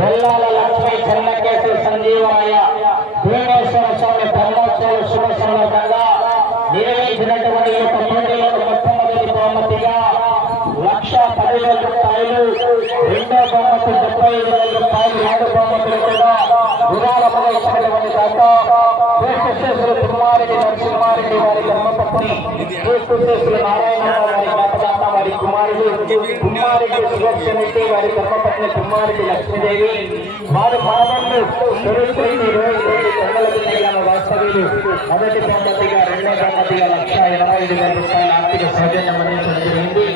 వెల్లాల లక్ష్మీ చెన్నకేశ్వర సంజీవరాయ భీమేశ్వర స్వామి బ్రహ్మోత్సవ శుభ సందర్భంగా నిర్వహించినటువంటి యొక్క పోటీలకు మొట్టమొదటి బహుమతిగా 1,10,000 రూపాయలు, రెండో బహుమతి 75,000 రూపాయలు, 2 బహుమతులు కూడా విరాళముగా ఇచ్చినటువంటి దాకా కీర్తిశేషులు తిమ్మారెడ్డి నరసింహారెడ్డి వారి ధర్మపత్ని, కీర్తిశేషులు నారాయణరావు వారి జ్ఞాపకార్థ వారి కుమారుడు తిమ్మారెడ్డి సుదర్శన్ రెడ్డి వారి ధర్మపత్ని తిమ్మారెడ్డి లక్ష్మీదేవి వారి పాదములు సురేశ్వరెడ్డి వాస్తవ్యులు మొదటి బహుమతిగా, రెండో బహుమతిగా 1,85,000 రూపాయల ఆర్థిక సౌజన్యం అందించడం జరిగింది.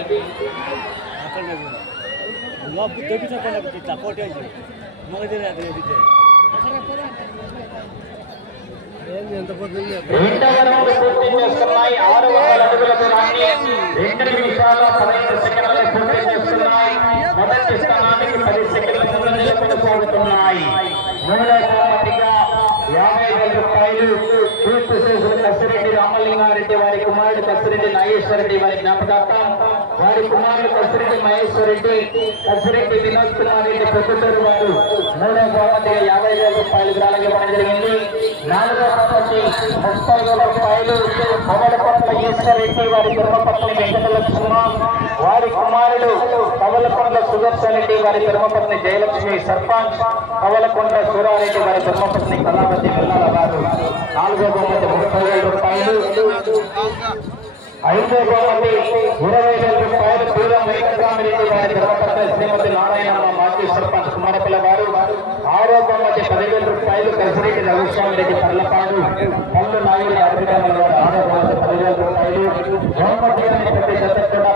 రెండవ రౌండ్ పూర్తి చేస్తున్నాయి. 600 అడుగుల దూరాన్ని 2 నిమిషాల 15 సెకండ్లు పూర్తి చేస్తున్నాయి. మొదటి స్థానానికి 10 సెకండ్ల ముందంజలో కొనసాగుతున్నాయి. మూడవ బహుమతిగా 50,000 రూపాయలు కీర్తిశేషులు కసిరెడ్డి రామలింగారెడ్డి వారి కుమారుడు కసిరెడ్డి నాగేశ్వరరెడ్డి వారి జ్ఞాపకార్థం, వారి కుమారుడు కసిరెడ్డి మహేశ్వరరెడ్డి, కసిరెడ్డి వినోద్ కుమార్ రెడ్డి ప్రొఫెసర్ వారు మూడవ బహుమతిగా 50,000 రూపాయలు విరాళంగా ఇవ్వడం జరిగింది. నాలుగవ బహుమతి 30,000 రూపాయలు కవలకొండ ఈశ్వరరెడ్డి వారి ధర్మపత్ని వెంకటలక్ష్మ, వారి కుమారుడు కవలకొండ సుదర్శన్ రెడ్డి వారి ధర్మపత్ని జయలక్ష్మి, సర్పంచ్ కవలకొండ సూరారెడ్డి వారి ధర్మపత్ని కళావతి వెల్లాల వారు. నాలుగో బహుమతి 30,000 రూపాయలు. ఐదో బహుమతి 20,000 రూపాయలు పూర్వం వెంకటరామిరెడ్డి వారి ధర్మపత్ని శ్రీమతి నారాయణమ్మ మాజీ సర్పంచ్ కుమారపిల్ల వారు. ఆరో బహుమతి 10,000 రూపాయలు కసిరెడ్డి రఘుస్వామిరెడ్డి పర్లపాడు పళ్ళు నాయుడు అధికారుల వారు. ఆరో బహుమతి 10,000 రూపాయలు. బహుమతి ప్రతి జత కూడా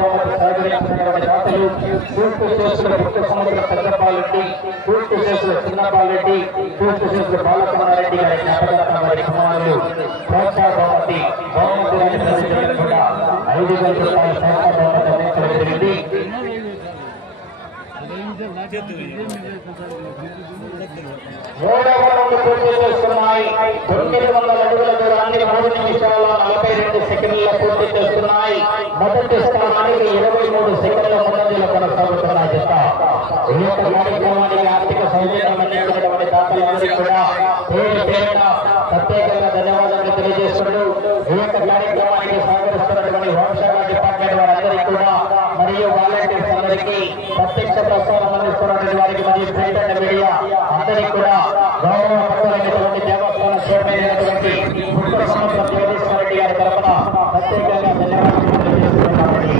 బహుమతి సహకరించినటువంటి దాతలు పూర్తి చేసిన గుప్త సముద్ర పెద్దపాలరెడ్డి, పూర్తి చేసిన చిన్నపాలరెడ్డి, పూర్తి చేసిన బాలకుమారెడ్డి గారి జ్ఞాపకార్థం వారి కుమారులు ప్రోత్సాహ బహుమతి కూడా 5,000 రూపాయల ప్రోత్సాహ బహుమతి అందించడం జరిగింది. మూడవ రౌండ్ పూర్తి చేస్తున్నాయి. 900 అడుగుల దూరాన్ని 3 నిమిషాల 42 సెకండ్ల పూర్తి చేస్తున్నాయి. మొదటి స్థానానికి 23 సెకండ్ల ముందంజలో కొనసాగుతున్న జత. ఈ యొక్క కార్యక్రమానికి ఆర్థిక సౌజన్యం అందించినటువంటి దాతలందరికీ కూడా పేరు పేరున ప్రత్యేకంగా ధన్యవాదాలు తెలియజేస్తున్నాడు. ఈ యొక్క కార్యక్రమానికి సహకరిస్తున్నటువంటి హోంశాఖ డిపార్ట్మెంట్ వారందరికీ కూడా మరియు వాలంటీర్స్ అందరికీ, ప్రత్యక్ష ప్రసారం అందిస్తున్నటువంటి వారికి మరియు ప్రింట్ అండ్ మీడియా అందరికీ కూడా గౌరవ పట్టులైనటువంటి దేవస్థాన చైర్మన్ గుప్త సముద్ర జగదీశ్వరరెడ్డి గారి తరఫున ప్రత్యేకంగా ధన్యవాదాలు తెలియజేస్తున్నామండి.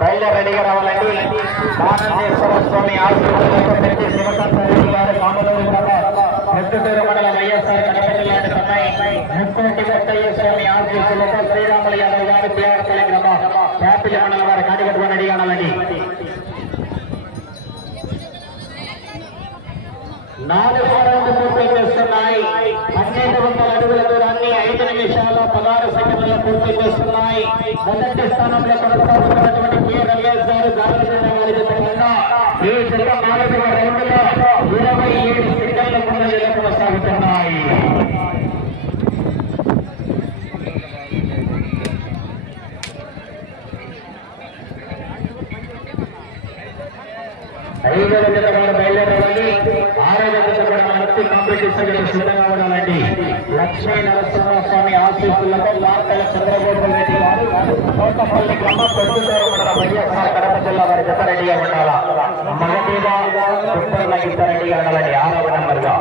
బయలుదేరడిగా రావాలండి. ఆనందేశ్వర స్వామి ఆశీర్వాదాలతో పెట్టి శివకాంతారెడ్డి గారు కామలూరు ప్రొద్దుటూరు మండలం వైఎస్ఆర్ కడప జిల్లా అమ్మాయి ముక్కోటి వెంకయ్య స్వామి ఆశీస్సులతో శ్రీరాములు యాదవ్ గారు పిఆర్పల్లి గ్రామం యాపిల్లి మండలం వారి కాటిగట్టుకొని రెడీ కావాలండి. 4వ రౌండ్ పూర్తి చేస్తున్నాయి. 1,200 అడుగుల దూరాన్ని 5 నిమిషాల 16 సెకండ్లలో పూర్తి చేస్తున్నాయి. మొదటి స్థానంలో కొనసాగుతున్నటువంటి కె రమేష్ గారు గాలిజెండా వారి జత కన్నా ఈ జత 4వ రౌండ్లో 27 సెకండ్ల ముందంజలో కొనసాగుతున్నాయి. ఐదవ జత కూడా బయలుదేరాలండి. 6వ జత కూడా మొత్తం కాంపిటీషన్ సిద్ధంగా ఉండాలండి. లక్ష్మీ నరసింహస్వామి ఆశీస్సులతో లార్కల చంద్రగోపాల్ రెడ్డి గారు కోటపల్లి గ్రామం ప్రొద్దుటూరు మండలం వైఎస్ఆర్ కడప జిల్లా వారి జత రెడీగా ఉండాలా. మగతీగా గుప్పర్ల గీత రెడీగా ఉండాలండి. 6వ నెంబర్గా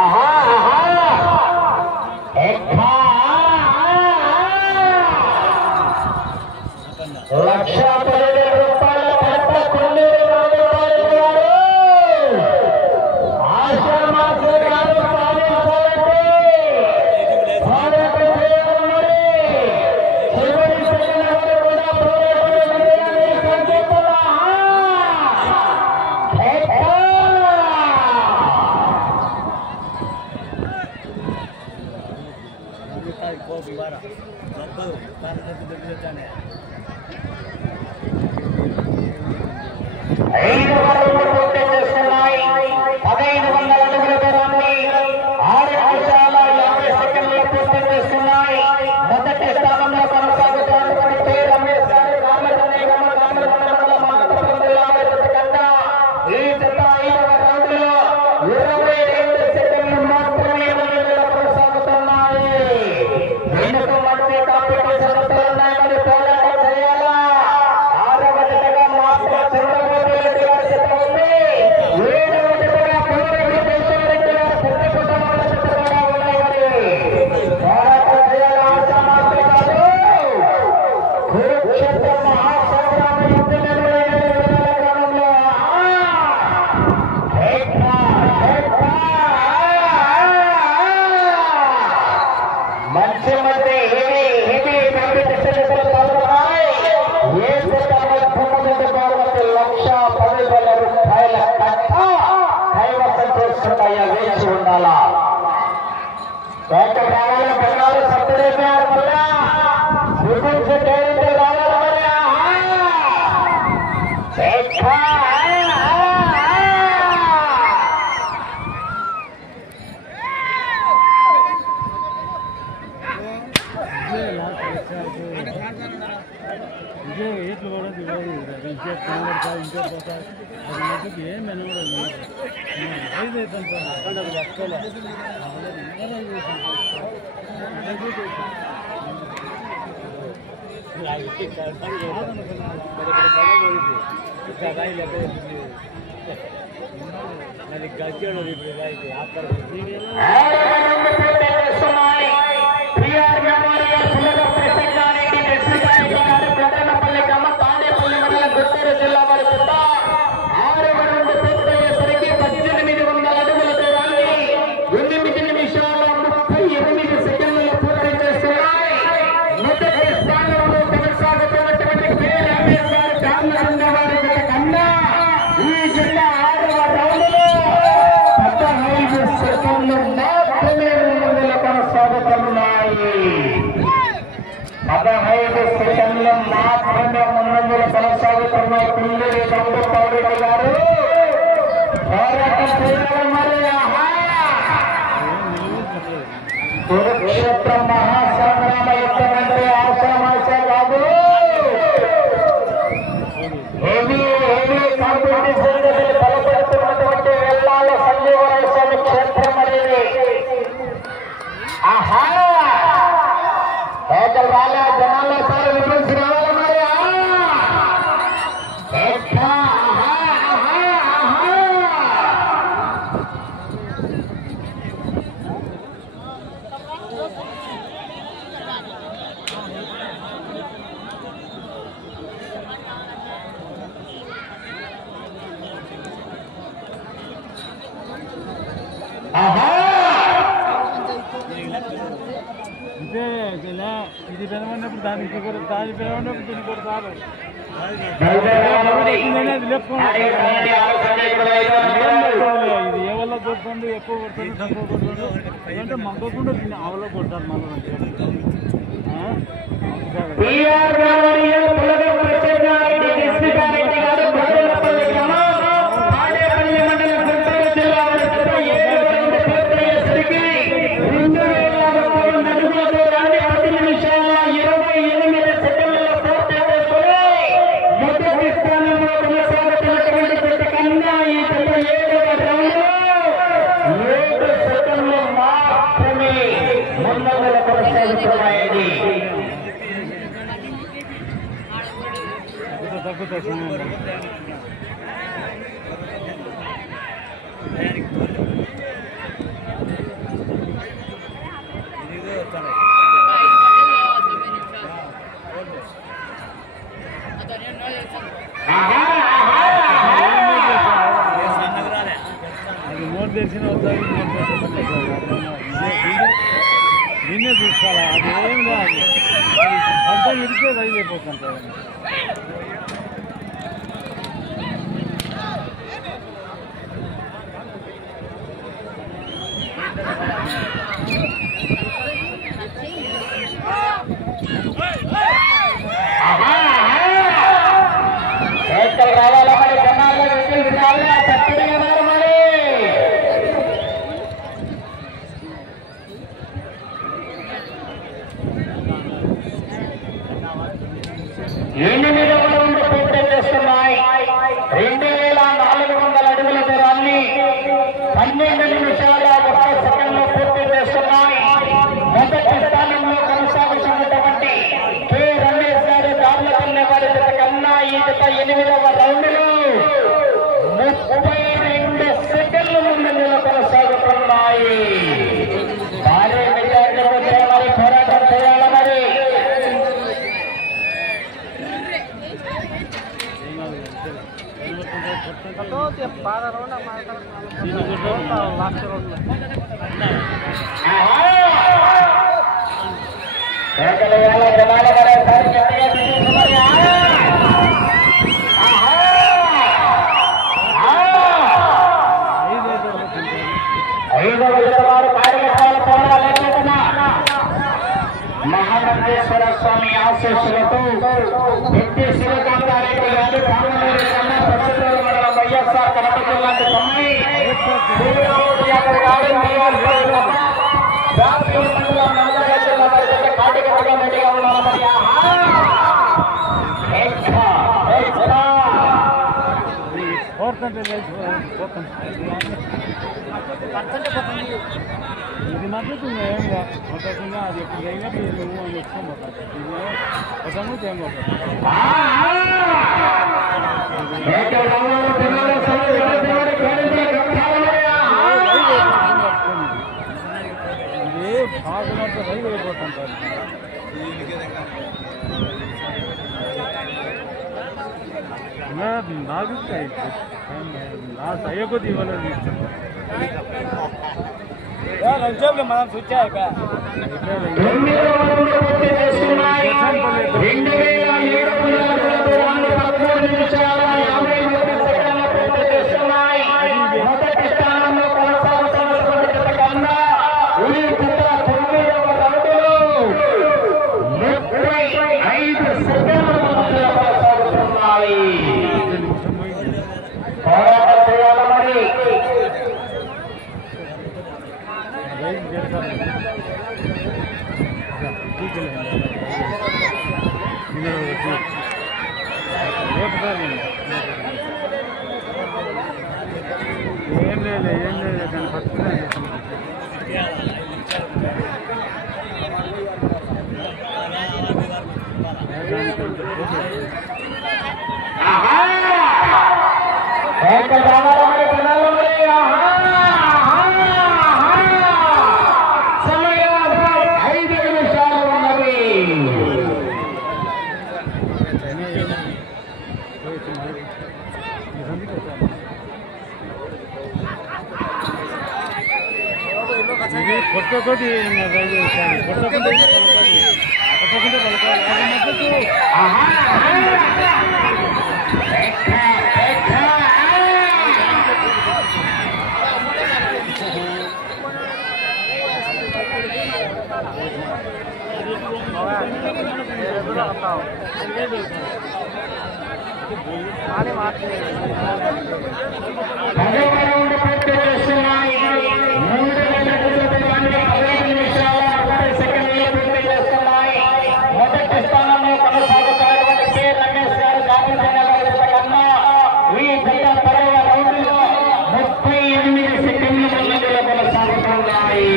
ఆహా 8వ రౌండ్ పూర్తి చేస్తున్నాయి. 2400 అడుగుల దూరాన్ని 12 నిమిషాల 1 సెకండ్లో పూర్తి చేస్తున్నాయి. మొదటి స్థానంలో కొనసాగుతున్నటువంటి కె రమేష్ గారు దార్లపల్లె వారి జత కన్నా ఈ జత 8వ రౌండ్లో 32 సెకండ్ల ముందంజలో కొనసాగుతున్నాయి. భారీ మెజార్టీతో చేయాలి, పోరాటం చేయాలి. మరి జనాల మరోసారి గట్టిగా తీసుకున్నారు. 5వ జత వారు కార్యక్రమాల పోరాడాలనుకుంటున్నా మహానందేశ్వర స్వామి ఆశీస్సులతో ఎట్టి శ్రీకాంతారెడ్డి గారి పాలనూరు కన్నా ప్రస్తుతం మన వైఎస్ఆర్ కడప జిల్లాకు తమ్మి కార్యక్రమంగా రెడీగా ఉన్నారు. ఇది మాత్రం ఏంగా మొత్తంగా అది ఎప్పుడు అయినా నువ్వు అని వచ్చాం ఇది బాగున్నంత రైలు అయిపోతాం సార్. నాకు నా సయ్యకొద్ది ఇవ్వలేదు. మనం చూచాక ఏం లేదు కానీ ఫస్ట్ కొట్టకొద్ది మొదటి స్థానంలో కొనసాగుతున్నటువంటి కె రమేష్ గారు కన్నా ఈ గత 10వ రౌండ్లో 38 సెకండ్ల ముందంజలో కొనసాగుతున్నాయి.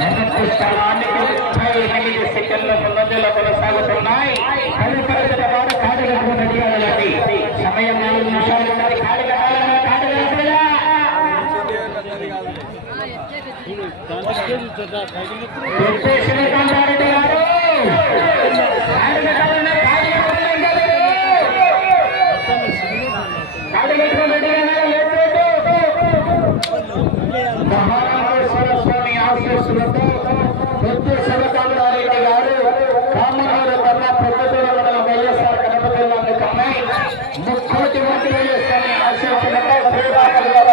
మొదటి స్థానానికి 38 సెకండ్ల ముందంజలో కొనసాగుతున్నాయి. తదుపరి వారు కాడగట్టుకు రెడీ సమయం 4 నిమిషాలు ఉన్నది. శ్రీకాంతారెడ్డి గారు మహానందేశ్వర స్వామి ఆశీస్సులతో పొద్దు శివకాంతారెడ్డి గారు కామనూరు కన్నా పొద్దుటూరు మండలం వైఎస్ఆర్ కడప జిల్లాకు కమ్మాయి 30 స్వామి ఆశీస్సులతో శ్రీరాములు గారు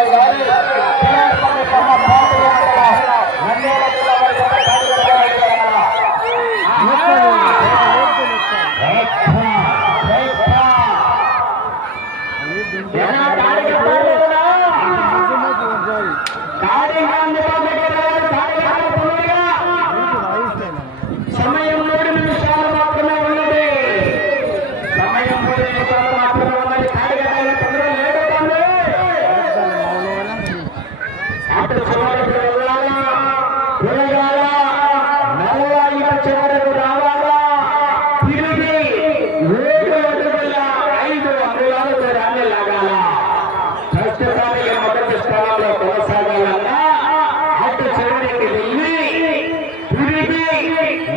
చివరకు రావాలా తిరిగి 7 అడుగుల 5 అంగుళాల దూరాన్ని లాగాల. ప్రస్తుతానికి మొదటి స్థానంలో కొనసాగాలన్నా అటు చివరికి వెళ్ళి తిరిగి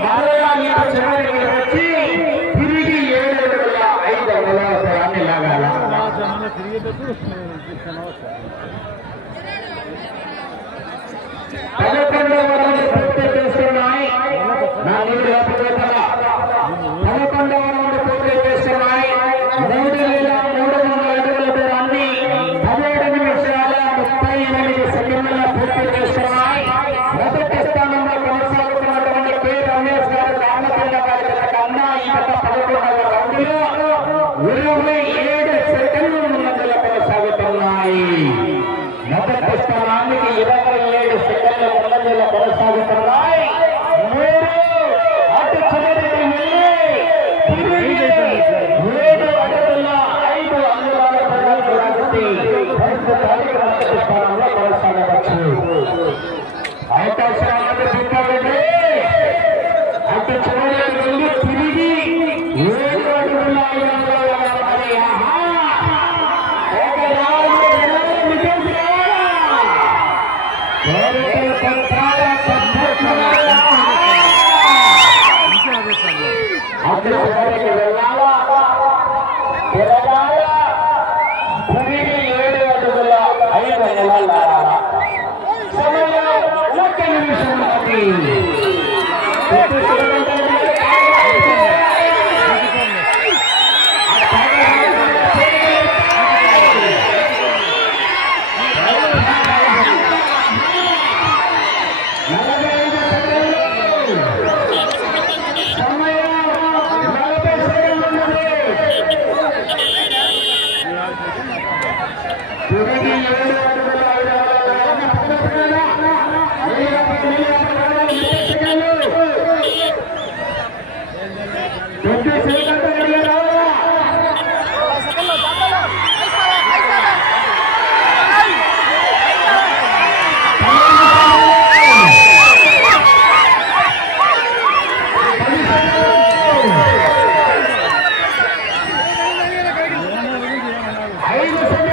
మరలా ఇటు చివరికి వచ్చి తిరిగి 7 అడుగుల 5 అంగుళాల దూరాన్ని లాగాల. 11వ రౌండ్ పూర్తి చేస్తున్నాయి. 11వ రౌండ్ పూర్తి చేస్తున్నాయి. 3,300 అడుగుల దూరాన్ని 17 నిమిషాల 38 సెకండ్ల పూర్తి చేస్తున్నాయి. మొదటి స్థానంలో కొనసాగుతున్నటువంటి కె రమేష్ గారు రామచంద్ర గారి కన్నా ఈ 11వ రౌండ్లో 27 సెకండ్లు ముందంజలో కొనసాగుతున్నాయి. మొదటి స్థానానికి 27 సెకండ్ల ముందంజలో కొనసాగుతున్నాయి. అటు చివరికి వెళ్ళి తిరిగి 7 అడుగుల 5 అంగుళాల దూరాన్ని లాగితే ప్రస్తుతానికి మొదటి స్థానంలో కొనసాగవచ్చు. అవకాశం అన్నది చూడాలంటే అటు చివరికి వెళ్ళి తిరిగి 7 అడుగుల 5 అంగుళాల లాగాలి. అటు చివరికి వెళ్ళాలా తిరగాల తిరిగి 7 అడుగుల 5 అంగుళాలు లాగాల. సమయం 1 నిమిషం ఉన్నది. తిరిగి 7 అడుగుల 5 5 సెకండ్లు